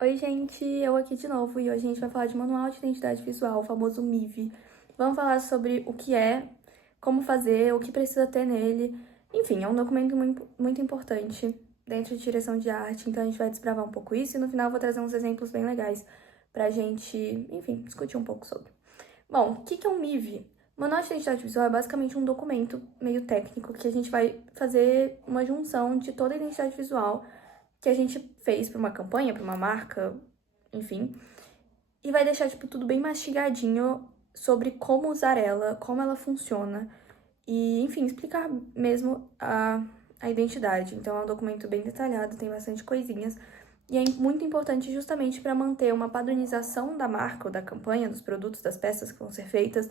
Oi, gente, eu aqui de novo e hoje a gente vai falar de Manual de Identidade Visual, o famoso MIV. Vamos falar sobre o que é, como fazer, o que precisa ter nele. Enfim, é um documento muito importante dentro de direção de arte, então a gente vai desbravar um pouco isso e no final eu vou trazer uns exemplos bem legais pra gente, enfim, discutir um pouco sobre. Bom, o que é um MIV? Manual de Identidade Visual é basicamente um documento meio técnico que a gente vai fazer uma junção de toda a identidade visual que a gente fez para uma campanha, para uma marca, enfim, e vai deixar tipo tudo bem mastigadinho sobre como usar ela, como ela funciona e, enfim, explicar mesmo a identidade. Então é um documento bem detalhado, tem bastante coisinhas e é muito importante justamente para manter uma padronização da marca ou da campanha, dos produtos, das peças que vão ser feitas,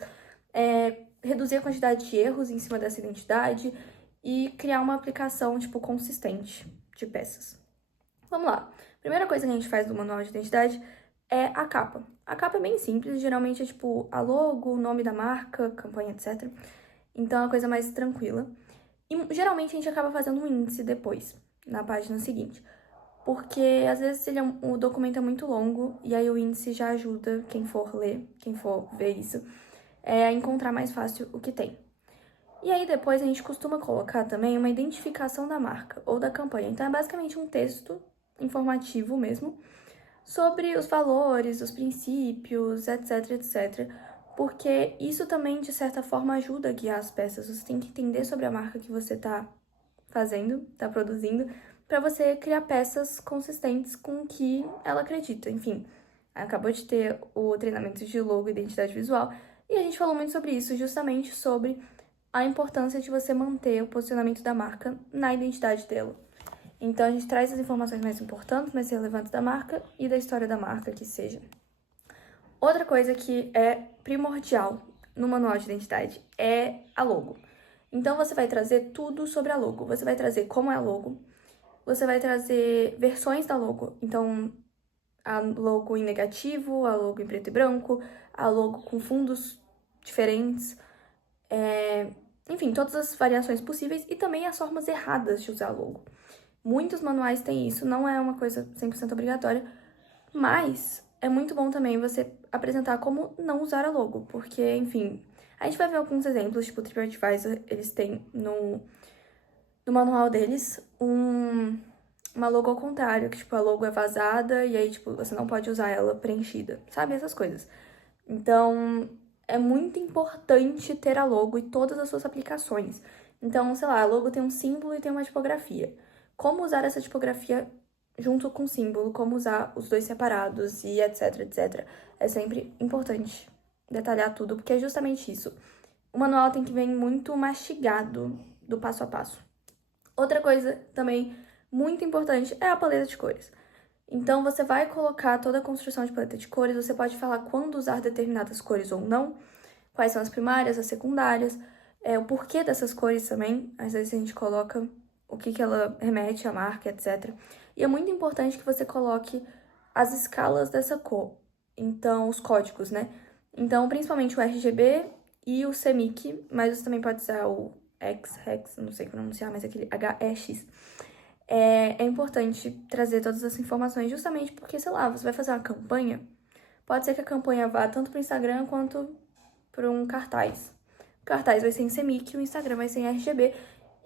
reduzir a quantidade de erros em cima dessa identidade e criar uma aplicação tipo consistente de peças. Vamos lá. Primeira coisa que a gente faz do manual de identidade é a capa. A capa é bem simples, geralmente é tipo a logo, o nome da marca, campanha, etc. Então é uma coisa mais tranquila. E geralmente a gente acaba fazendo um índice depois, na página seguinte. Porque às vezes o documento é muito longo e aí o índice já ajuda quem for ler, quem for ver isso, a encontrar mais fácil o que tem. E aí depois a gente costuma colocar também uma identificação da marca ou da campanha. Então é basicamente um texto informativo mesmo sobre os valores, os princípios, etc, etc. Porque isso também, de certa forma, ajuda a guiar as peças. Você tem que entender sobre a marca que você tá fazendo, tá produzindo, para você criar peças consistentes com o que ela acredita. Enfim, acabou de ter o treinamento de logo e identidade visual e a gente falou muito sobre isso, justamente sobre a importância de você manter o posicionamento da marca na identidade dela. Então, a gente traz as informações mais importantes, mais relevantes da marca e da história da marca, que seja. Outra coisa que é primordial no manual de identidade é a logo. Então, você vai trazer tudo sobre a logo. Você vai trazer como é a logo, você vai trazer versões da logo. Então, a logo em negativo, a logo em preto e branco, a logo com fundos diferentes, enfim, todas as variações possíveis e também as formas erradas de usar a logo. Muitos manuais têm isso, não é uma coisa 100% obrigatória, mas é muito bom também você apresentar como não usar a logo, porque, enfim, a gente vai ver alguns exemplos, tipo o TripAdvisor, eles têm no manual deles uma logo ao contrário, que, tipo, a logo é vazada e aí, tipo, você não pode usar ela preenchida, sabe? Essas coisas. Então, é muito importante ter a logo e todas as suas aplicações. Então, sei lá, a logo tem um símbolo e tem uma tipografia. Como usar essa tipografia junto com o símbolo, como usar os dois separados e etc, etc. É sempre importante detalhar tudo, porque é justamente isso. O manual tem que vir muito mastigado do passo a passo. Outra coisa também muito importante é a paleta de cores. Então, você vai colocar toda a construção de paleta de cores, você pode falar quando usar determinadas cores ou não, quais são as primárias, as secundárias, o porquê dessas cores também. Às vezes a gente coloca o que ela remete à marca, etc. E é muito importante que você coloque as escalas dessa cor, então os códigos, né? Então, principalmente o RGB e o CMYK, mas você também pode usar o X, não sei pronunciar, mas aquele HEX. É importante trazer todas essas informações justamente porque, sei lá, você vai fazer uma campanha, pode ser que a campanha vá tanto para o Instagram quanto para um cartaz. O cartaz vai ser em CMYK, o Instagram vai ser em RGB,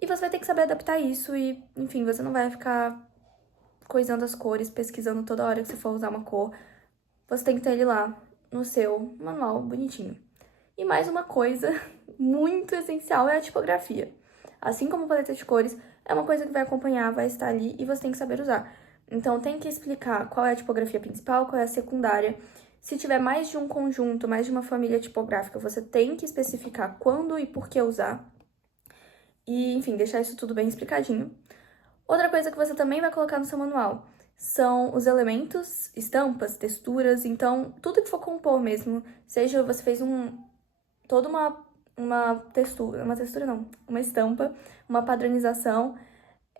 e você vai ter que saber adaptar isso e, enfim, você não vai ficar coisando as cores, pesquisando toda hora que você for usar uma cor. Você tem que ter ele lá no seu manual bonitinho. E mais uma coisa muito essencial é a tipografia. Assim como a paleta de cores, é uma coisa que vai acompanhar, vai estar ali e você tem que saber usar. Então tem que explicar qual é a tipografia principal, qual é a secundária. Se tiver mais de um conjunto, mais de uma família tipográfica, você tem que especificar quando e por que usar. E, enfim, deixar isso tudo bem explicadinho. Outra coisa que você também vai colocar no seu manual são os elementos, estampas, texturas. Então, tudo que for compor mesmo, seja você fez toda uma textura não, uma estampa, uma padronização,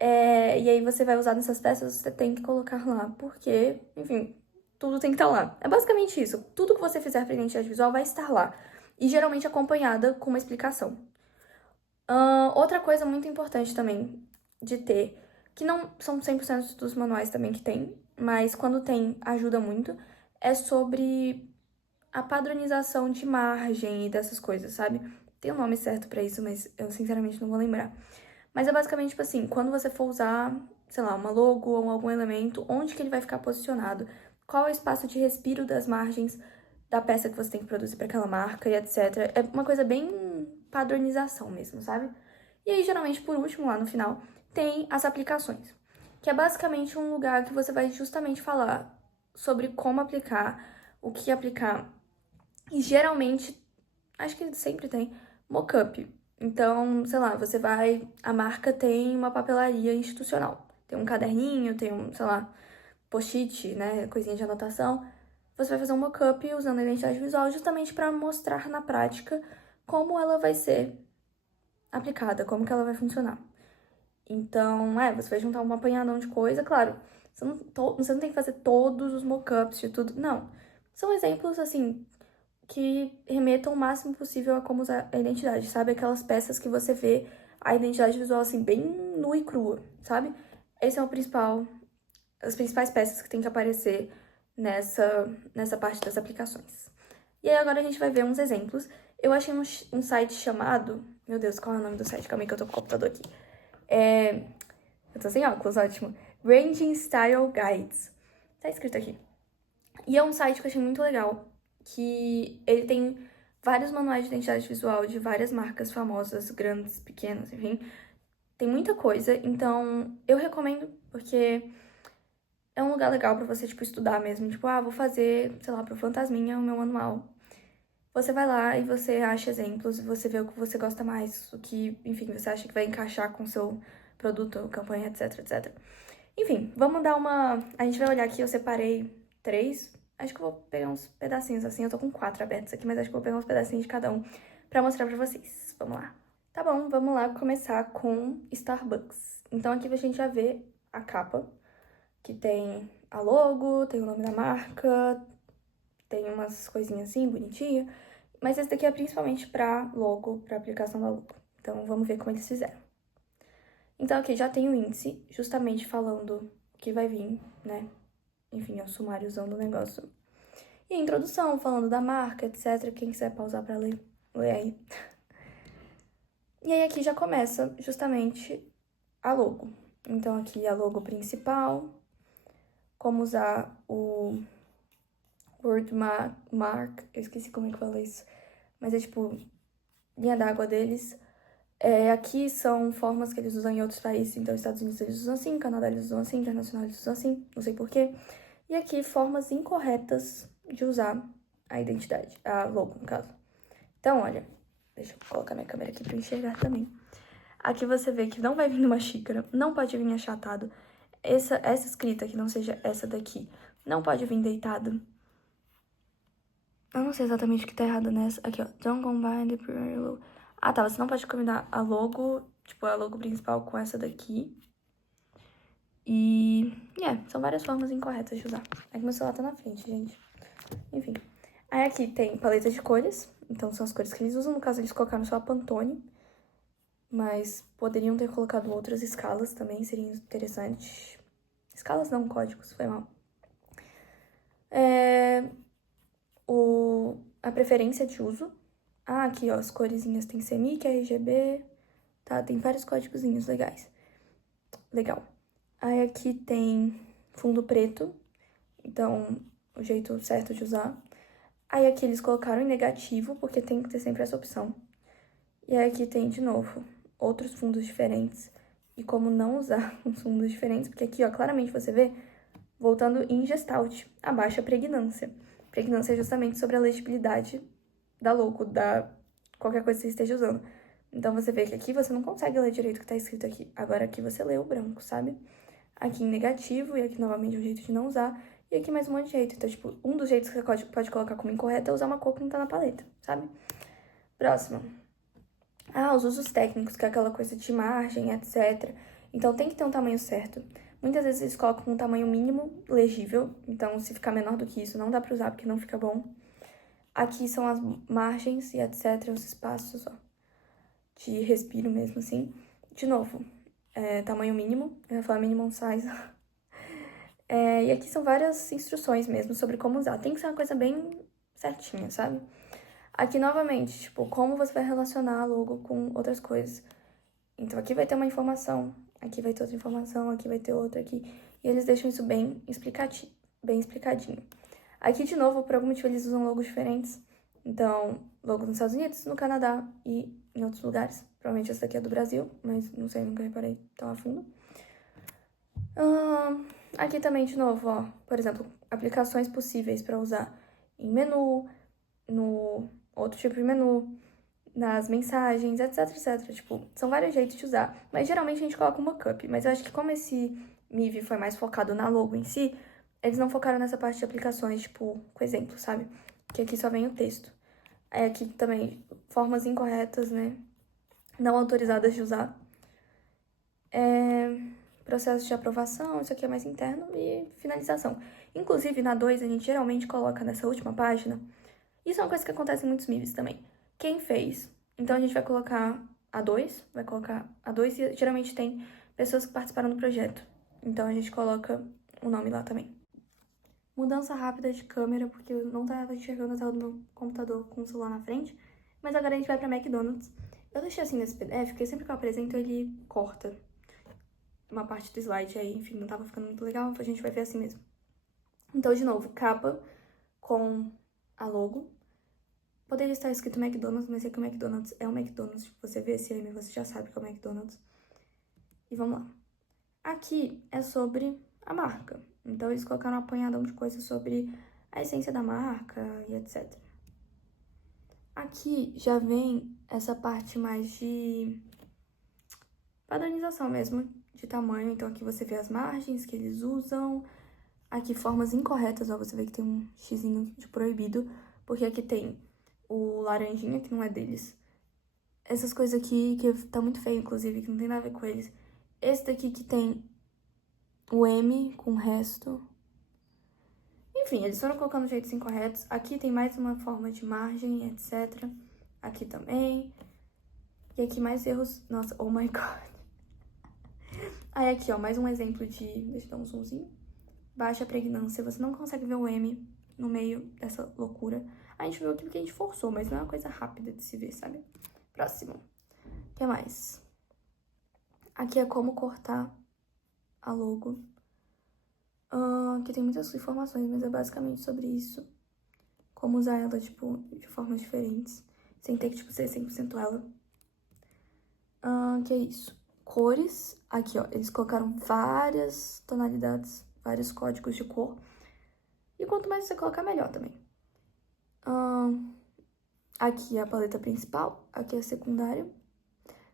e aí você vai usar nessas peças, você tem que colocar lá, porque, enfim, tudo tem que estar lá. É basicamente isso. Tudo que você fizer para identidade visual vai estar lá. E geralmente acompanhada com uma explicação. Outra coisa muito importante também de ter, que não são 100% dos manuais também que tem, mas quando tem, ajuda muito, é sobre a padronização de margem e dessas coisas, sabe? Tem um nome certo pra isso, mas eu sinceramente não vou lembrar. Mas é basicamente, tipo assim, quando você for usar, sei lá, uma logo ou algum elemento, onde que ele vai ficar posicionado? Qual é o espaço de respiro das margens da peça que você tem que produzir para aquela marca e etc. É uma coisa bem padronização mesmo, sabe? E aí, geralmente, por último, lá no final, tem as aplicações, que é basicamente um lugar que você vai justamente falar sobre como aplicar, o que aplicar. E geralmente, acho que sempre tem, mockup. Então, sei lá, você vai. A marca tem uma papelaria institucional. Tem um caderninho, tem um, sei lá, post-it, né? Coisinha de anotação. Você vai fazer um mockup usando a identidade visual justamente para mostrar na prática como ela vai ser aplicada, como que ela vai funcionar. Então, você vai juntar um apanhadão de coisa, claro. Você não tem que fazer todos os mockups de tudo, não. São exemplos, assim, que remetam o máximo possível a como usar a identidade, sabe? Aquelas peças que você vê a identidade visual, assim, bem nua e crua, sabe? Esse é o principal, as principais peças que tem que aparecer nessa parte das aplicações. E aí agora a gente vai ver uns exemplos. Eu achei um site chamado... Meu Deus, qual é o nome do site? Calma aí que eu tô com o computador aqui. Eu tô sem óculos, ótimo. Branding Style Guides. Tá escrito aqui. E é um site que eu achei muito legal, que ele tem vários manuais de identidade visual de várias marcas famosas, grandes, pequenas, enfim. Tem muita coisa, então eu recomendo, porque é um lugar legal pra você, tipo, estudar mesmo. Tipo, vou fazer, sei lá, pro Fantasminha o meu manual. Você vai lá e você acha exemplos, você vê o que você gosta mais, o que, enfim, você acha que vai encaixar com o seu produto, campanha, etc, etc. Enfim, vamos dar uma... A gente vai olhar aqui, eu separei 3. Acho que eu vou pegar uns pedacinhos assim, eu tô com 4 abertos aqui, mas acho que eu vou pegar uns pedacinhos de cada um pra mostrar pra vocês. Vamos lá. Tá bom, vamos lá começar com Starbucks. Então aqui a gente já vê a capa, que tem a logo, tem o nome da marca, tem umas coisinhas assim, bonitinha. Mas esse daqui é principalmente pra logo, pra aplicação da logo. Então vamos ver como eles fizeram. Então aqui já tem o índice, justamente falando o que vai vir, né? Enfim, é o sumáriozão do negócio. E a introdução, falando da marca, etc. Quem quiser pausar pra ler, lê aí. E aí aqui já começa justamente a logo. Então aqui a logo principal, como usar o Wordmark, eu esqueci como é que fala isso, mas é tipo linha d'água deles. Aqui são formas que eles usam em outros países, então Estados Unidos eles usam assim, Canadá eles usam assim, Internacional eles usam assim, não sei porquê. E aqui formas incorretas de usar a identidade, a logo, no caso. Então, olha, deixa eu colocar minha câmera aqui pra enxergar também. Aqui você vê que não vai vir numa xícara, não pode vir achatado. Essa escrita que não seja essa daqui, não pode vir deitado. Eu não sei exatamente o que tá errado nessa. Aqui, ó. Don't combine the primary logo. Ah, tá. Você não pode combinar a logo, tipo, a logo principal com essa daqui. E, são várias formas incorretas de usar. É que meu celular tá na frente, gente. Enfim. Aí aqui tem paleta de cores. Então, são as cores que eles usam. No caso, eles colocaram só a Pantone. Mas poderiam ter colocado outras escalas também. Seria interessante. Escalas não, códigos. Foi mal. A preferência de uso. Aqui, ó, as coresinhas tem CMYK, RGB, tá? Tem vários códigozinhos legais. Legal. Aí aqui tem fundo preto, então o jeito certo de usar. Aí aqui eles colocaram em negativo, porque tem que ter sempre essa opção. E aí aqui tem, de novo, outros fundos diferentes e como não usar os fundos diferentes, porque aqui, ó, claramente você vê, voltando em Gestalt, a baixa pregnância. Pregnância é justamente sobre a legibilidade da logo, da qualquer coisa que você esteja usando. Então, você vê que aqui você não consegue ler direito o que tá escrito aqui. Agora, aqui você lê o branco, sabe? Aqui em negativo, e aqui novamente um jeito de não usar. E aqui mais um monte de jeito. Então, tipo, um dos jeitos que você pode colocar como incorreto é usar uma cor que não tá na paleta, sabe? Próximo. Os usos técnicos, que é aquela coisa de margem, etc. Então, tem que ter um tamanho certo. Muitas vezes eles colocam um tamanho mínimo legível. Então, se ficar menor do que isso, não dá pra usar, porque não fica bom. Aqui são as margens e etc, os espaços, ó, de respiro mesmo, assim. De novo, tamanho mínimo, eu ia falar minimum size. E aqui são várias instruções mesmo sobre como usar. Tem que ser uma coisa bem certinha, sabe? Aqui, novamente, tipo, como você vai relacionar a logo com outras coisas. Então, aqui vai ter uma informação, aqui vai ter outra informação, aqui vai ter outra aqui. E eles deixam isso bem explicadinho. Aqui, de novo, por algum motivo, eles usam logos diferentes. Então, logo nos Estados Unidos, no Canadá e em outros lugares. Provavelmente essa daqui é do Brasil, mas não sei, nunca reparei tão a fundo. Aqui também, de novo, ó, por exemplo, aplicações possíveis para usar em menu, no outro tipo de menu, nas mensagens, etc, etc. Tipo, são vários jeitos de usar, mas geralmente a gente coloca um mockup. Mas eu acho que como esse Mivi foi mais focado na logo em si, eles não focaram nessa parte de aplicações, tipo, com exemplo, sabe? Que aqui só vem o texto. Aí aqui também, formas incorretas, né? Não autorizadas de usar. Processo de aprovação, isso aqui é mais interno, e finalização. Inclusive, na 2, a gente geralmente coloca nessa última página. Isso é uma coisa que acontece em muitos MIVs também. Quem fez? Então, a gente vai colocar a 2 e geralmente tem pessoas que participaram do projeto. Então, a gente coloca o nome lá também. Mudança rápida de câmera, porque eu não tava enxergando a tela do meu computador com o celular na frente. Mas agora a gente vai pra McDonald's. Eu deixei assim nesse PDF, porque sempre que eu apresento ele corta uma parte do slide, aí, enfim, não tava ficando muito legal, a gente vai ver assim mesmo. Então, de novo, capa com a logo. Poderia estar escrito McDonald's, mas é que o McDonald's é um McDonald's. Tipo, você vê esse M, você já sabe que é o McDonald's. E vamos lá. Aqui é sobre a marca. Então, eles colocaram um apanhadão de coisas sobre a essência da marca e etc. Aqui já vem essa parte mais de padronização mesmo, de tamanho. Então, aqui você vê as margens que eles usam. Aqui, formas incorretas, ó, você vê que tem um xizinho de proibido, porque aqui tem o laranjinha, que não é deles. Essas coisas aqui, que tá muito feio, inclusive, que não tem nada a ver com eles. Esse daqui que tem o M com o resto. Enfim, eles foram colocando jeitos incorretos. Aqui tem mais uma forma de margem, etc. Aqui também. E aqui mais erros. Nossa, oh my god. Aí aqui, ó, mais um exemplo de... Deixa eu dar um zoomzinho. Baixa pregnância. Você não consegue ver o M no meio dessa loucura. A gente viu aqui porque a gente forçou, mas não é uma coisa rápida de se ver, sabe? Próximo. O que mais? Aqui é como cortar a logo. Aqui tem muitas informações, mas é basicamente sobre isso. Como usar ela, tipo, de formas diferentes. Sem ter que, tipo, ser 100% ela. Que é isso. Cores. Aqui, ó, eles colocaram várias tonalidades, vários códigos de cor. E quanto mais você colocar, melhor também. Aqui é a paleta principal, aqui é a secundária.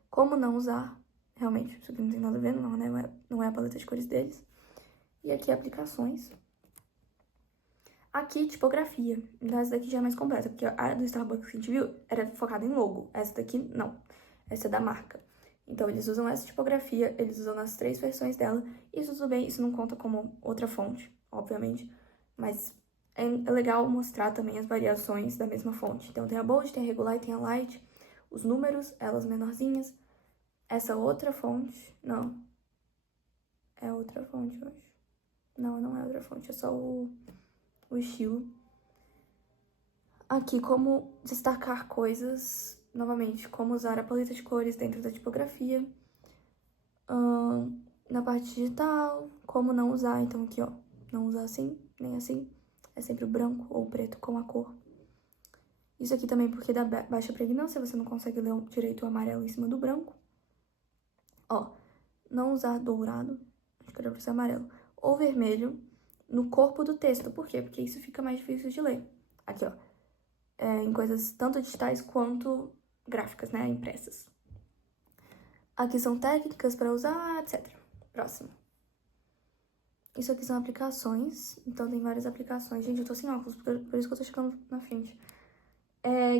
Como não usar, realmente, isso aqui não tem nada a ver, não é a paleta de cores deles. E aqui aplicações. Aqui, tipografia. Então, essa daqui já é mais completa, porque a do Starbucks que a gente viu era focada em logo. Essa daqui, não. Essa é da marca. Então, eles usam essa tipografia, eles usam nas 3 versões dela. Isso tudo bem, isso não conta como outra fonte, obviamente. Mas é legal mostrar também as variações da mesma fonte. Então, tem a Bold, tem a Regular e tem a Light. Os números, elas menorzinhas. Essa outra fonte, não. É outra fonte, eu acho. Não, não é outra fonte, é só o estilo. Aqui, como destacar coisas, novamente, como usar a paleta de cores dentro da tipografia. Na parte digital, como não usar, então aqui, ó, não usar assim, nem assim. É sempre o branco ou o preto com a cor. Isso aqui também porque dá baixa pregnância, você não consegue ler direito o amarelo em cima do branco. Ó, não usar dourado, acho que era pra ser amarelo, ou vermelho no corpo do texto. Por quê? Porque isso fica mais difícil de ler. Aqui, ó, em coisas tanto digitais quanto gráficas, né, impressas. Aqui são técnicas para usar, etc. Próximo. Isso aqui são aplicações, então tem várias aplicações. Gente, eu tô sem óculos, por isso que eu tô chegando na frente.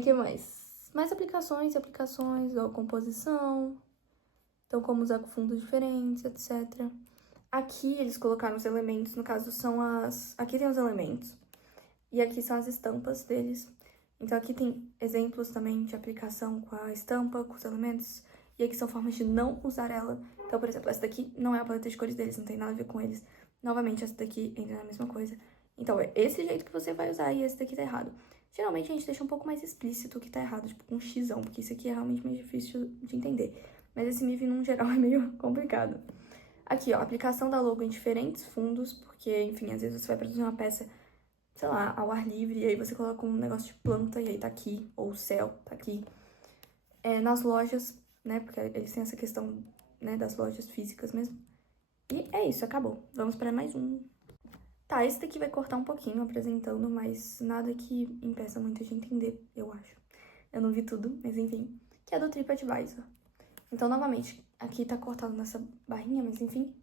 Que mais? Mais aplicações, ó, composição. Então, como usar com fundos diferentes, etc. Aqui eles colocaram os elementos, no caso são as... Aqui tem os elementos. E aqui são as estampas deles. Então, aqui tem exemplos também de aplicação com a estampa, com os elementos. E aqui são formas de não usar ela. Então, por exemplo, essa daqui não é a paleta de cores deles, não tem nada a ver com eles. Novamente, essa daqui entra na mesma coisa. Então, é esse jeito que você vai usar e esse daqui tá errado. Geralmente, a gente deixa um pouco mais explícito o que tá errado, tipo, com um xizão, porque isso aqui é realmente mais difícil de entender. Mas esse MIV, num geral, é meio complicado. Aqui, ó, aplicação da logo em diferentes fundos, porque, enfim, às vezes você vai produzir uma peça, sei lá, ao ar livre, e aí você coloca um negócio de planta, e aí tá aqui, ou o céu, tá aqui. Nas lojas, né, porque eles têm essa questão, né, das lojas físicas mesmo. E é isso, acabou. Vamos para mais um. Tá, esse daqui vai cortar um pouquinho apresentando, mas nada que impeça muito de entender, eu acho. Eu não vi tudo, mas enfim. Que é do TripAdvisor. Então, novamente, aqui tá cortado nessa barrinha, mas enfim.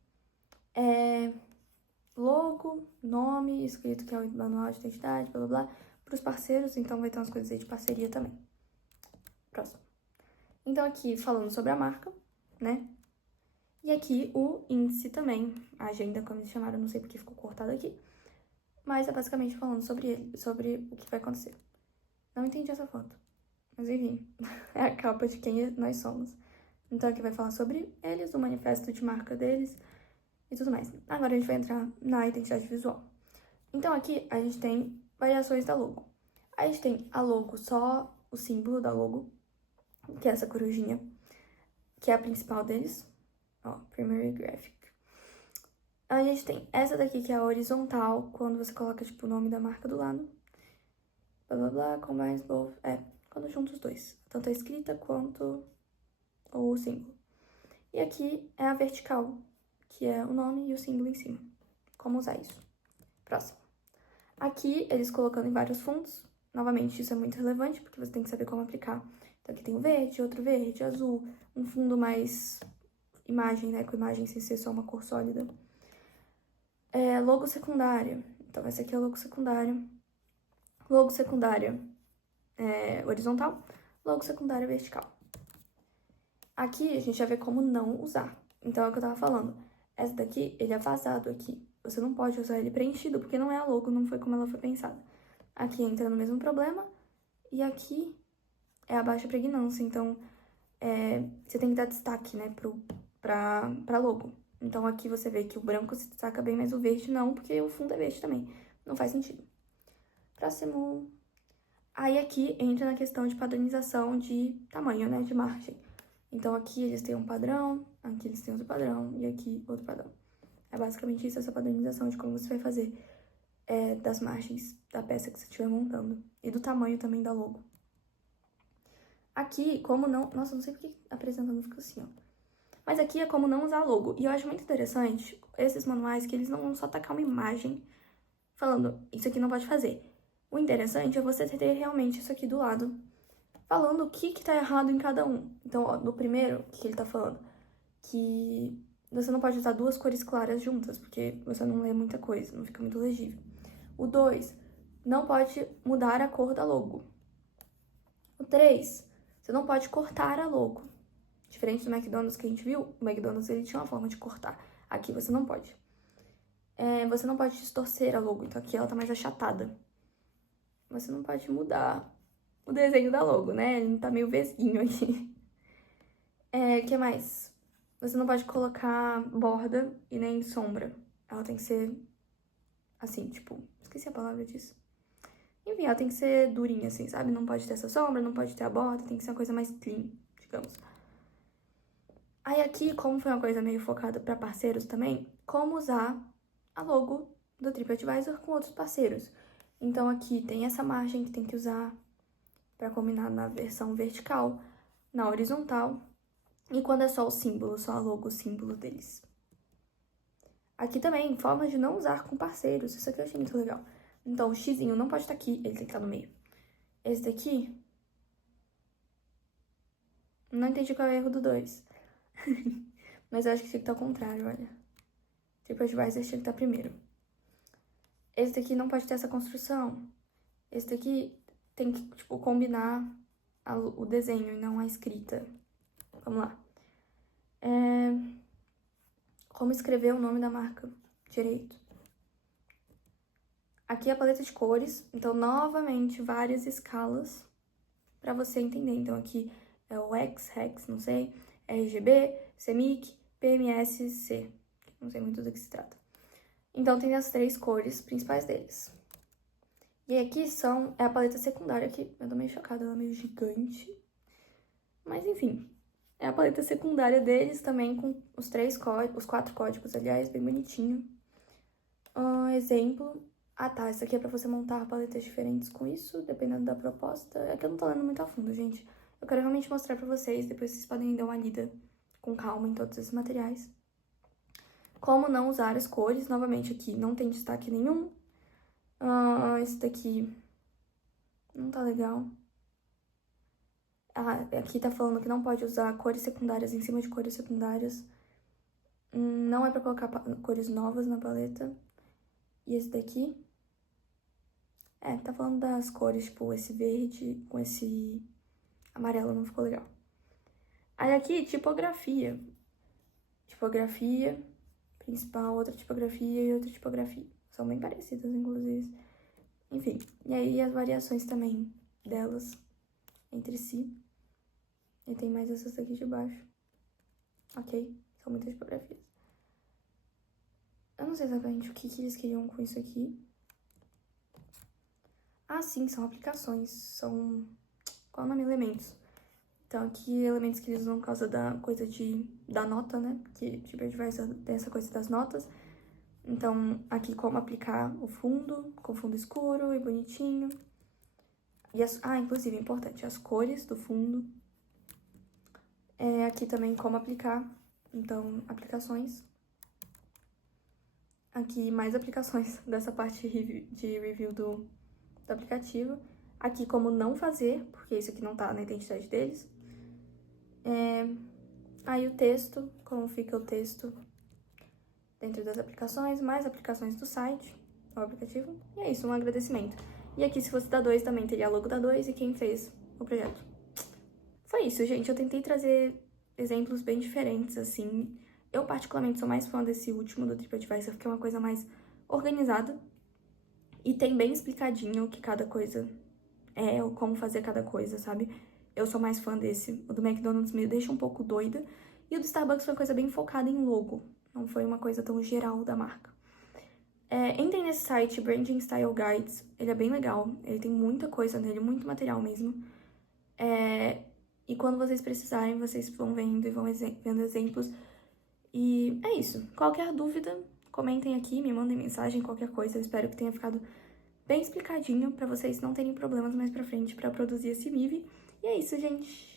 Logo, nome, escrito que é o manual de identidade, blá blá blá. Pros parceiros, então vai ter umas coisas aí de parceria também. Próximo. Então, aqui falando sobre a marca, né? E aqui o índice também, a agenda, como eles chamaram, não sei porque ficou cortado aqui. Mas é basicamente falando sobre ele, sobre o que vai acontecer. Não entendi essa foto. Mas enfim, é a capa de quem nós somos. Então aqui vai falar sobre eles, o manifesto de marca deles e tudo mais. Agora a gente vai entrar na identidade visual. Então aqui a gente tem variações da logo. A gente tem a logo, só o símbolo da logo, que é essa corujinha, que é a principal deles. Ó, Primary Graphic. A gente tem essa daqui, que é a horizontal, quando você coloca, tipo, o nome da marca do lado. Blá, blá, blá, combines both. Quando junta os dois. Tanto a escrita quanto o símbolo. E aqui é a vertical, que é o nome e o símbolo em cima. Como usar isso? Próximo. Aqui, eles colocando em vários fundos. Novamente, isso é muito relevante, porque você tem que saber como aplicar. Então, aqui tem o verde, azul. Um fundo mais imagem, né? Com imagem sem ser só uma cor sólida. Logo secundária. Então, essa aqui é o logo secundário. Logo secundária horizontal. Logo secundária vertical. Aqui, a gente já vê como não usar. Então, é o que eu tava falando. Essa daqui, ele é vazado aqui. Você não pode usar ele preenchido, porque não é a logo, não foi como ela foi pensada. Aqui entra no mesmo problema. E aqui é a baixa pregnância. Então, você tem que dar destaque, né, pra logo. Então, aqui você vê que o branco se destaca bem, mas o verde não, porque o fundo é verde também. Não faz sentido. Próximo. Aí, aqui entra na questão de padronização de tamanho, né, de margem. Então, aqui eles têm um padrão, aqui eles têm outro padrão e aqui outro padrão. É basicamente isso, essa padronização de como você vai fazer das margens da peça que você estiver montando. E do tamanho também da logo. Aqui, como não... Nossa, não sei porque apresentando fica assim, ó. Mas aqui é como não usar logo. E eu acho muito interessante esses manuais que eles não vão só tacar uma imagem falando, isso aqui não pode fazer. O interessante é você ter realmente isso aqui do lado, falando o que tá errado em cada um. Então, ó, no primeiro, o que ele tá falando? Que você não pode usar duas cores claras juntas, porque você não lê muita coisa, não fica muito legível. O 2, não pode mudar a cor da logo. O 3, você não pode cortar a logo. Diferente do McDonald's que a gente viu, o McDonald's ele tinha uma forma de cortar. Aqui você não pode. Você não pode distorcer a logo, então aqui ela tá mais achatada. Você não pode mudar o desenho da logo, né? Ele tá meio vesguinho aqui. Que mais? Você não pode colocar borda e nem sombra. Ela tem que ser assim, tipo... Esqueci a palavra disso. Enfim, ela tem que ser durinha, assim, sabe? Não pode ter essa sombra, não pode ter a borda, tem que ser uma coisa mais clean, digamos. Aí aqui, como foi uma coisa meio focada para parceiros também, como usar a logo do TripAdvisor com outros parceiros. Então aqui tem essa margem que tem que usar para combinar na versão vertical, na horizontal, e quando é só o símbolo, só a logo, o símbolo deles. Aqui também, formas de não usar com parceiros, isso aqui eu achei muito legal. Então o xizinho não pode estar aqui, ele tem que estar no meio. Esse daqui, não entendi qual é o erro do 2. Mas eu acho que tinha que estar ao contrário, olha. TripAdvisor tinha que estar primeiro. Esse daqui não pode ter essa construção. Esse daqui tem que, tipo, combinar o desenho e não a escrita. Vamos lá. Como escrever o nome da marca direito. Aqui é a paleta de cores. Então, novamente, várias escalas para você entender. Então, aqui é o X, Hex, não sei. RGB, CMYK, PMSC. Não sei muito do que se trata. Então tem as 3 cores principais deles. E aqui é a paleta secundária, que eu tô meio chocada, ela é meio gigante. Mas enfim, é a paleta secundária deles também com os 4 códigos, aliás, bem bonitinho. Exemplo. Ah tá, isso aqui é pra você montar paletas diferentes com isso, dependendo da proposta. É que eu não tô lendo muito a fundo, gente. Eu quero realmente mostrar pra vocês, depois vocês podem dar uma lida com calma em todos esses materiais. Como não usar as cores, novamente aqui não tem destaque nenhum. Esse daqui não tá legal. Aqui tá falando que não pode usar cores secundárias em cima de cores secundárias. Não é pra colocar cores novas na paleta. E esse daqui? Tá falando das cores, tipo, esse verde com esse amarelo não ficou legal. Aí aqui, tipografia. Tipografia principal, outra tipografia e outra tipografia. São bem parecidas, inclusive. Enfim, e aí as variações também delas entre si. E tem mais essas daqui de baixo. Ok, são muitas tipografias. Eu não sei exatamente o que eles queriam com isso aqui. Ah, sim, são aplicações. São... Qual é o nome? Elementos. Então, aqui, elementos que eles usam por causa da coisa da nota, né? Que TripAdvisor tem essa coisa das notas. Então, aqui como aplicar o fundo, com fundo escuro e bonitinho. Inclusive, importante, as cores do fundo. Aqui também como aplicar. Então, aplicações. Aqui, mais aplicações dessa parte de review do aplicativo. Aqui, como não fazer, porque isso aqui não tá na identidade deles. Aí o texto, como fica o texto dentro das aplicações, mais aplicações do site, o aplicativo. E é isso, um agradecimento. E aqui, se fosse da 2, também teria a logo da 2 e quem fez o projeto. Foi isso, gente. Eu tentei trazer exemplos bem diferentes, assim. Eu, particularmente, sou mais fã desse último do TripAdvisor, porque é uma coisa mais organizada. E tem bem explicadinho o que cada coisa é, ou como fazer cada coisa, sabe? Eu sou mais fã desse. O do McDonald's me deixa um pouco doida. E o do Starbucks foi uma coisa bem focada em logo. Não foi uma coisa tão geral da marca. Entrem nesse site, Branding Style Guides. Ele é bem legal. Ele tem muita coisa nele, muito material mesmo. E quando vocês precisarem, vocês vão vendo e vão vendo exemplos. E é isso. Qualquer dúvida, comentem aqui, me mandem mensagem, qualquer coisa. Eu espero que tenha ficado bem explicadinho pra vocês não terem problemas mais pra frente pra produzir esse MIV. E é isso, gente.